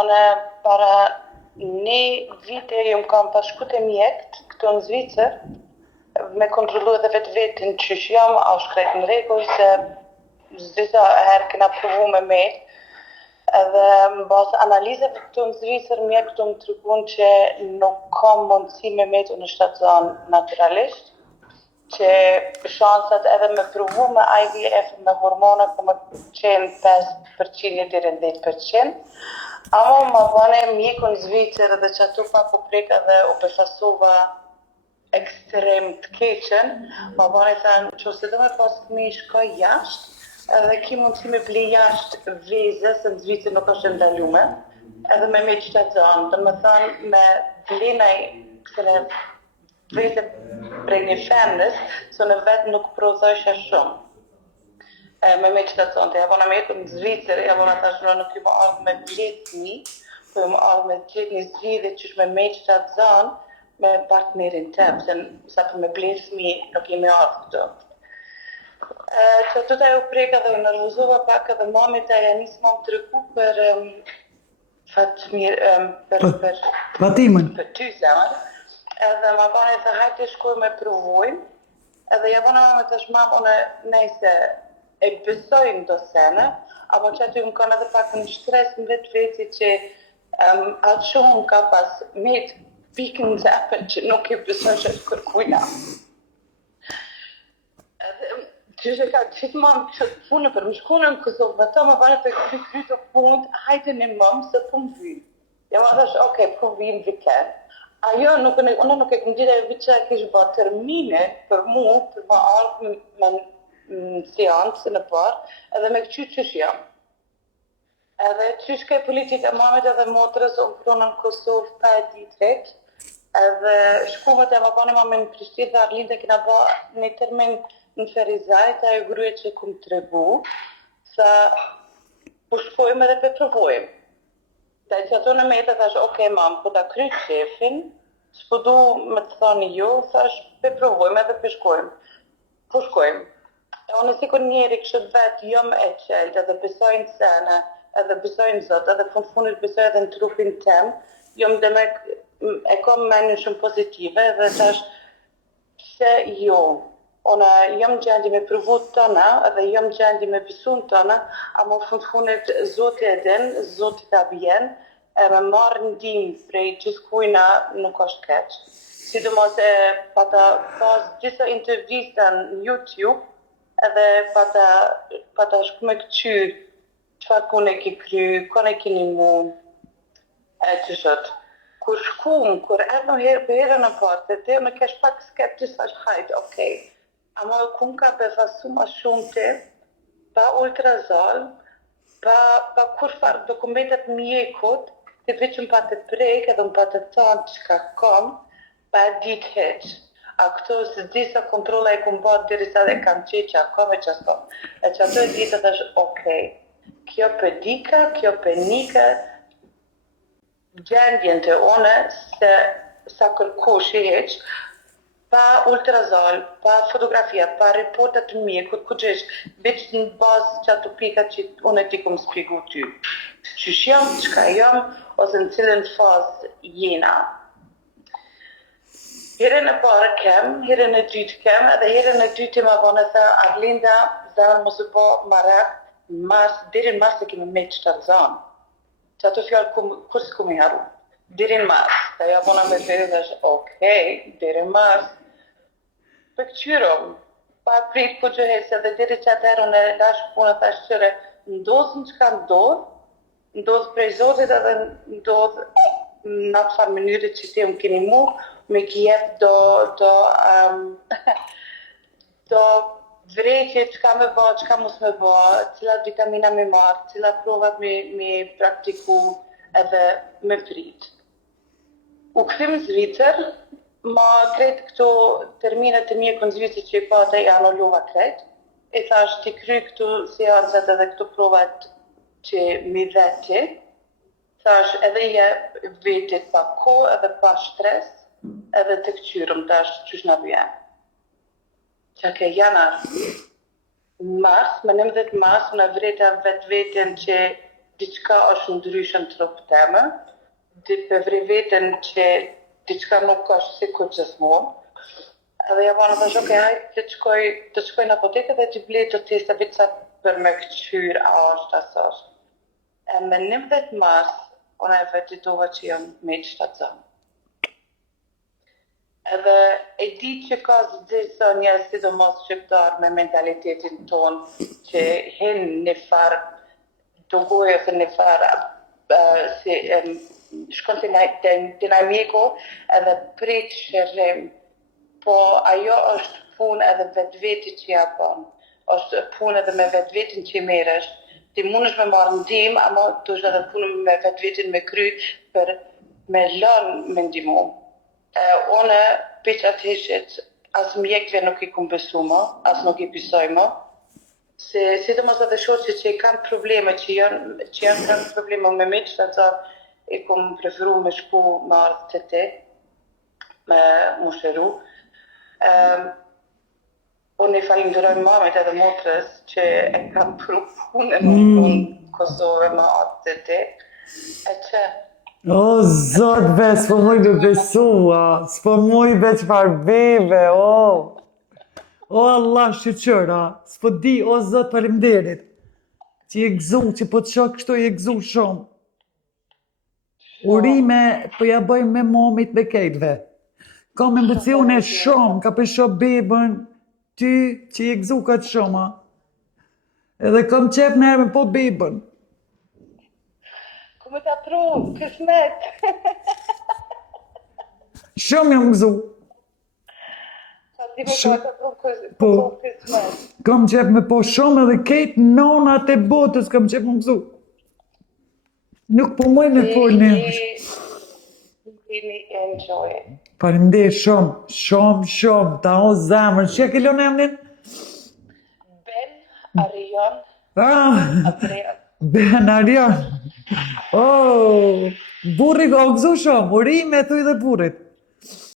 Unë para një vite jam kam pashku te mjekt këtu në Zvicër, me kontrollu edhe vetin qysh jam, a është krejt në rregull, se disa herë kena provu me met, edhe në bazë analizave këtu në Zvicër, mjekët më treguan që nuk kam mundësi me metu në shtatzan naturalisht, që shansat edhe me provu me IVF me hormone po më qenë 5% deri në 10%. Ama më bane mjeku në Zvicër edhe që ato pa po prek edhe u befasova ekstrem të keqen, më bane thënë që ose do me pas të me shkoj jashtë, edhe ki mundësi me ble jashtë veze, se në Zvicër nuk është ndalume, edhe me me qëta zonë, dhe me thënë me blenaj kësene veze prej një femnës, së në vetë nuk prodhojshë shumë. Me me qëta zonë, të javona me jetu në Zvicër, javona tashmë nuk ju më ardhë me bletë një, po ju më ardhë me gjithë një zvidhe qësh me qëta zonë, me partnerin tem, se sa për me bletë një nuk jemi ardhë këto. Që të taj u preka dhe u nërvuzova pak edhe mamit e janis mam të rëku për për ty zemër, edhe ma bane dhe hajtë shkoj me provojnë, edhe javona mamit është mamë, une nejse e besojnë do sene, apo që aty më kanë edhe pak në shtres në vetë veti që atë shumë ka pas met pikën në zepën që nuk i besoj që të kërkujna. Që që ka qitë mamë që të punë për më shkune në Kosovë, me ta më bane për kry të punët, hajtë një mamë se po më vynë. Ja ma dhash, okej, po vynë viken. Ajo, unë nuk e këmë gjithë e vitë që e kishë ba termine për mu, për ma ardhë me në seansë në parë, edhe me këqy qysh jam. Edhe qysh ka politit e mamit edhe motrës o pronë në Kosovë 5 ditë, edhe shkumet e më bane mamin në Prishtinë dhe Arlindë e kina ba një termin në Ferizaj, ta e gruje që kumë të regu, sa po shkojmë edhe për provojmë. Ta që ato në metë thash, okej mamë, po ta kry qefin, s'po du me të thani jo, thash, për provojmë edhe për shkojmë. Po shkojmë. Unë sikur njeri kështë vetë jom e qeltë, edhe besojnë sene, edhe besojnë zot, edhe fundit besoj edhe në trupin tem, jom dhe me e kom menjën shumë pozitive, edhe tash, pse jo. Unë jom gjendi me provu tëna, edhe jom gjendi me besun tëna, ama fundit zotit e din, zotit e bjen, e me marrë ndim prej gjithë kujna nuk është keq. Sidomos e pata pas gjitha intervjista në YouTube, edhe pata shku me këqy qëfar kone ki kry, kone kini mu, e që shët. Kur shkum, kur edhe herë për herë në partë, dhe me kesh pak skeptis është hajtë, okej. Ama kun ka befasu ma shumë të, pa ultrazal, pa kur farë dokumentet mjekut, të veqëm pa të prek edhe pa të tanë që ka kam, pa e ditë heq. A këto se disa kontrola e kumë batë dirisa dhe kam që a kam e që s'kam. E që ato e ditë dhe është okej. Kjo për dika, kjo për nika, gjendjen të one se sa kërkush i heq, pa ultrazal, pa fotografia, pa reportat të mjekut, ku gjesh, veç në bazë që ato pika që unë e ti kom spigu ty. Qysh jam, qka jam, ose në cilën fazë jena. Herën e parë kem, herën e dytë kem, edhe herën e dytë ma bane thë, Arlinda, zanë mos e po marak, deri në mars e kemi me qëta zanë. Që ato fjallë, kur s'kum i haru? Deri në mars. Ta ja bona me të dhe është, okej, deri në mars. Për këqyrëm, pa prit ku gjëhes edhe diri që atërën e lash punë të ashtë ndodhë në që ka ndodhë prej zotit edhe ndodhë në atë farë mënyrët që ti më keni mu, me kjep do vrejtje që ka me ba, që ka mos me ba, cilat vitamina me marë, cilat provat me praktiku edhe me prit. U këthim në Zvicër, ma kretë këto terminet e mjekën Zvicër që i pata i anullova kretë. E thash t'i kry këto seancet edhe këto provat që mi veti. Thash edhe je vetit pa ko edhe pa stres, edhe të këqyrëm tash qysh në vjen. Që ke janar, mars, me 19 mars, në vreta vetë vetën që diçka është ndryshë në trup teme, për veten që diçka nuk është si kur gjithmonë. Edhe ja bana thash, okej, hajde të shkoj në apotekë dhe të blej të testa vica për me këqyr a është asë është. E me 11 mars, unë e vetitova që jam me i shtatëzëm. Edhe e di që ka disa njerëz sidomos shqiptar me mentalitetin ton që hin një farë dogoj ose një farë si shkon të na mjeku edhe prit shërim. Po ajo është punë edhe vetveti që ja bën. Është punë edhe me vetvetin që merresh. Ti mundesh me marrë ndihmë, ama duhet edhe punën me vetvetin me kryt për me lënë me ndihmu. Unë për që atë heshit, as mjekve nuk i kumë besu më, as nuk i pisoj më. Se sidomos edhe shoqe që i kanë probleme, që janë kanë probleme me me që të i kumë preferu me shku me ardhë të ti, me më shëru. Unë i falenderoj mamit edhe motrës që e kam pru punën në Kosovë me ardhë të ti. E që O, zot, be, s'po moj me besua, s'po moj be qëfar bebe, o. O, Allah, shqyqëra, s'po di, o, zot, faleminderit. Që i gëzu, që po të shok kështu i gëzu shumë. Urime, po ja bëjmë me momit me kejtve. Ka me emocione shumë, ka pesho bebën, ty që i gëzu ka të shumë, edhe kam qef në herë me po bebën. Ku me ta pru, kësmet. Shumë jam gëzu. Sa ti me ka ta pru Po. kësmet. Kam qef me po shumë edhe kejtë nonat e botës kam qef më gëzu. Nuk po moj me po në... Jeni enjoy. Faleminderit shumë, ta o zemër. Që ke lënë emrin? Ben Arion Ah, Ben Arion. Oh, burri ka gëzu shumë, urime thuj dhe burrit.